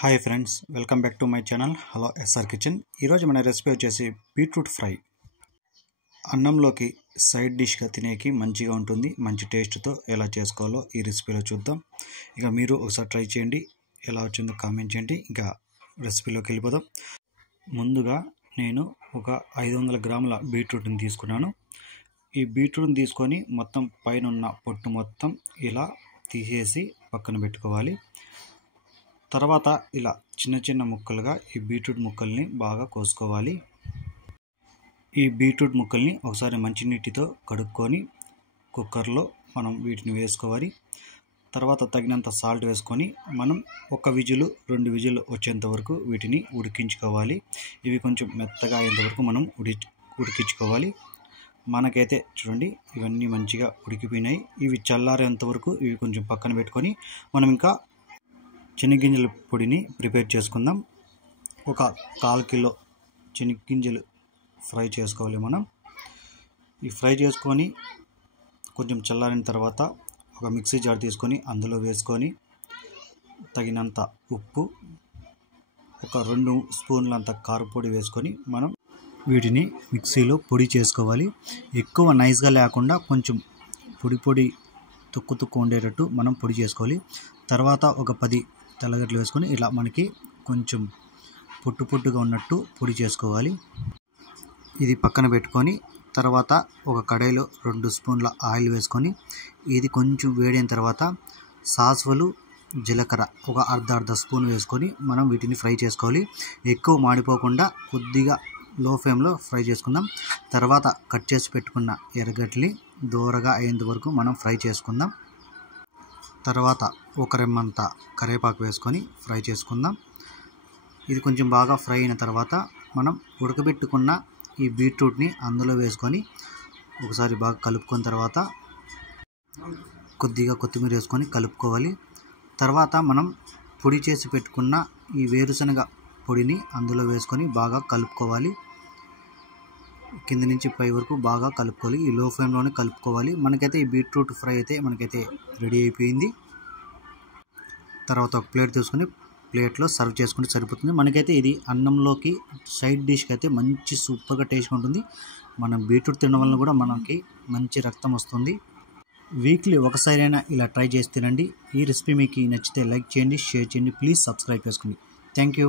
Hi friends, welcome back to my channel hello SR kitchen. ఈరోజు మన recipe వచ్చేసి beetroot fry. అన్నంలోకి side డిష్గా తినేకి మంచిగా ఉంటుంది. మంచి టేస్ట్తో ఎలా చేసుకోవాలో ఈ రెసిపీలో చూద్దాం. ఇక మీరు ఒకసారి ట్రై చేయండి, ఎలా వచ్చిందో కామెంట్ చేయండి. ఇంకా రెసిపీలోకి వెళ్ళిపోదాం. ముందుగా నేను ఒక 500 గ్రాముల బీట్రూట్ని తీసుకున్నాను. ఈ బీట్రూట్ని తీసుకొని మొత్తం పైన ఉన్న పొట్టు మొత్తం ఇలా తీసేసి పక్కన పెట్టుకోవాలి. తర్వాత ఇలా చిన్న చిన్న ముక్కలుగా ఈ బీట్రూట్ ముక్కల్ని బాగా కోసుకోవాలి. ఈ బీట్రూట్ ముక్కల్ని ఒకసారి మంచినీటితో కడుక్కొని కుక్కర్లో మనం వీటిని వేసుకోవాలి. తర్వాత తగినంత సాల్ట్ వేసుకొని మనం 1 విజిల్ 2 విజిల్ వచ్చేంత వరకు వీటిని ఉడికించుకోవాలి. ఇవి కొంచెం మెత్తగా అయ్యేంత వరకు మనం ఉడికించుకోవాలి. మనకైతే చూడండి ఇవన్నీ మంచిగా ఉడికిపోయినాయి. ఇవి చల్లారేంత వరకు ఇవి కొంచెం పక్కన పెట్టుకొని మనం ఇంకా శనగగింజల పొడిని ప్రిపేర్ చేసుకుందాం. ఒక 1/4 కిలో శనగగింజలు ఫ్రై చేసుకోవాలి మనం. ఈ ఫ్రై చేసుకొని కొంచెం చల్లారిన తర్వాత ఒక మిక్సీ జార్ తీసుకొని అందులో వేసుకొని తగినంత ఉప్పు, ఒక 2 స్పూన్లంత కారపొడి వేసుకొని మనం వీటిని మిక్సీలో పొడి చేసుకోవాలి. ఎక్కువ నైస్గా లేకుండా కొంచెం పొడి తుక్కు ఉండేటట్టు మనం పొడి చేసుకోవాలి. తర్వాత ఒక 10 తెల్లగడ్డలు వేసుకొని ఇలా మనకి కొంచెం పొట్టుగా ఉన్నట్టు పొడి చేసుకోవాలి. ఇది పక్కన పెట్టుకొని తర్వాత ఒక కడాయిలో 2 స్పూన్ల ఆయిల్ వేసుకొని ఇది కొంచెం వేడైన తర్వాత సాసువలు, జీలకర్ర ఒక అర్ధ స్పూన్ వేసుకొని మనం వీటిని ఫ్రై చేసుకోవాలి. ఎక్కువ మాడిపోకుండా కొద్దిగా లో ఫ్లేమ్లో ఫ్రై చేసుకుందాం. తర్వాత కట్ చేసి పెట్టుకున్న ఎర్రగడ్డని దోరగా అయ్యేంత వరకు మనం ఫ్రై చేసుకుందాం. తర్వాత ఒక రెమ్మంత కరివేపాకు వేసుకొని ఫ్రై చేసుకుందాం. ఇది కొంచెం బాగా ఫ్రై అయిన తర్వాత మనం ఉడకబెట్టుకున్న ఈ బీట్రూట్ని అందులో వేసుకొని ఒకసారి బాగా కలుపుకున్న తర్వాత కొద్దిగా కొత్తిమీర వేసుకొని కలుపుకోవాలి. తర్వాత మనం పొడి చేసి పెట్టుకున్న ఈ వేరుశనగ పొడిని అందులో వేసుకొని బాగా కలుపుకోవాలి. కింద నుంచి పై వరకు బాగా కలుపుకోవాలి. ఈ లో ఫ్లేమ్లోనే కలుపుకోవాలి. మనకైతే ఈ బీట్రూట్ ఫ్రై అయితే మనకైతే రెడీ అయిపోయింది. తర్వాత ఒక ప్లేట్ తీసుకొని ప్లేట్లో సర్వ్ చేసుకుంటే సరిపోతుంది. మనకైతే ఇది అన్నంలోకి సైడ్ డిష్కి అయితే మంచి సూపర్గా టేస్ట్గా ఉంటుంది. మనం బీట్రూట్ తినడం వల్ల కూడా మనకి మంచి రక్తం వస్తుంది. వీక్లీ ఒకసారైనా ఇలా ట్రై చేసి తినండి. ఈ రెసిపీ మీకు నచ్చితే లైక్ చేయండి, షేర్ చేయండి, ప్లీజ్ సబ్స్క్రైబ్ చేసుకోండి. Thank you.